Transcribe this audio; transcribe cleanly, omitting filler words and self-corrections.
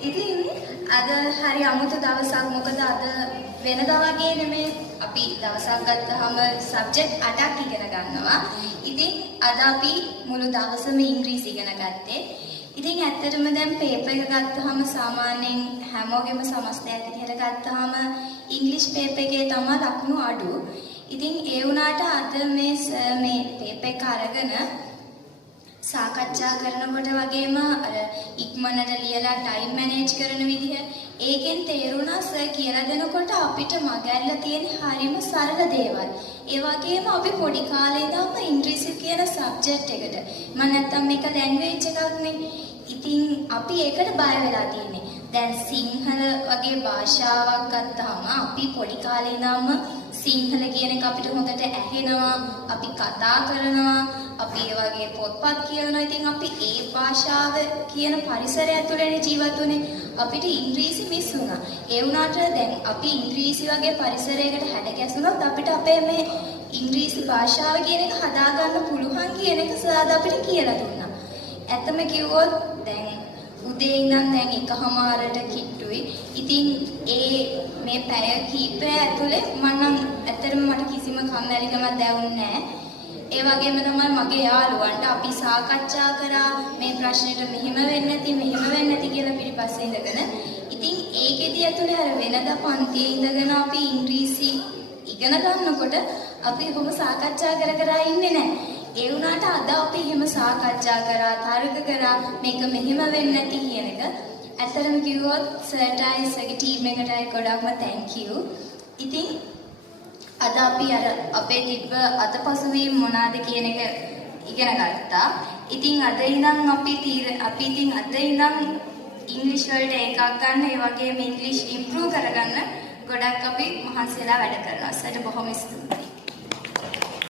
ඉතින් අද හරි අමුතු දවසක්. මොකද අද වෙනදා වගේ නෙමෙයි අපි දවසක් ගත්තාම සබ්ජෙක්ට් 8ක් ඉගෙන ගන්නවා. ඉතින් අද අපි මුළු දවසම ඉංග්‍රීසි ඉගෙන ගත්තේ. ඉතින් ඇත්තටම දැන් පේපර් එක ගත්තාම සාමාන්‍යයෙන් හැමෝගෙම සමස්තයක් විදිහට ගත්තාම ඉංග්‍රීසි පේපර් එකේ තමයි ලකුණු අඩු. ඉතින් ඒ වුණාට අද මේ පේපර් එක අරගෙන සාකච්ඡා කරනකොට වගේම අර ඉක්මනට ලියලා ටයිම් මැනේජ් කරන විදිහ ඒකෙන් තේරුණා සර් කියලා දෙනකොට අපිට මගැල්ල තියෙන හරිම සරල දේවල්. ඒ වගේම අපි පොඩි කාලේ ඉඳන්ම ඉංග්‍රීසි කියන සබ්ජෙක්ට් එකට මම නැත්තම් මේක ලැන්ග්වේජ් එකක් නේ. ඉතින් අපි ඒකට බය වෙලා තියෙන්නේ. දැන් සිංහල වගේ භාෂාවක් ගත්තාම අපි පොඩි කාලේ ඉඳන්ම සිංහල කියන එක අපිට හොඳට ඇහෙනවා, අපි කතා කරනවා, අපි ඒ වගේ පොත්පත් කියවනවා. ඉතින් අපි ඒ භාෂාව කියන පරිසරය ඇතුළේ ජීවත් වුනේ. අපිට ඉංග්‍රීසි මිස් වුණා. ඒ වුණාට දැන් අපි ඉංග්‍රීසි වගේ පරිසරයකට හැඩ ගැසුණොත් අපිට අපේ මේ ඉංග්‍රීසි භාෂාව කියන එක හදාගන්න පුළුවන් කියන එක සාද අපිට කියලා දුන්නා. ඇත්තම කිව්වොත් දැන් උදේ ඉඳන් දැන් එකමාරට කිට්ටුයි. ඉතින් මේ පැය කීපය ඇතුලේ මම ඇත්තටම මට කිසිම කම්මැලිකමක් දැනුන්නේ නැහැ. ඒ වගේම තමයි මගේ යාළුවන්ට අපි සාකච්ඡා කරා මේ ප්‍රශ්නෙට මෙහෙම වෙන්නේ නැති කියලා පිටිපස්සේ ඉඳගෙන. ඉතින් ඒකෙදි ඇතුලේ අර වෙනදා පන්තියේ ඉඳගෙන අපි ඉංග්‍රීසි ඉගෙන ගන්නකොට අපි කොහොම සාකච්ඡා කර ඉන්නේ නැහැ. ඒ වුණාට අද අපි එහෙම සාකච්ඡා කරා, තර්ක කරා මේක මෙහෙම වෙන්නේ නැති කියන එක. ඇත්තටම කිව්වොත් සර්ටයි සගේ ටීම් එකටයි ගොඩක්ම thank you. ඉතින් අද අපි අර අපේ තිබ්බ අතපසුවීම් මොනවාද කියන එක ඉගෙන ගත්තා. ඉතින් අද ඉඳන් අපි ඉතින් අද ඉඳන් ඉංග්‍රීසි වලට එකක් ගන්න, ඒ වගේම ඉංග්‍රීසි ඉම්ප්‍රූව් කරගන්න ගොඩක් අපි මහන්සිලා වැඩ කරනවා. සර්ට බොහොම ස්තුතියි.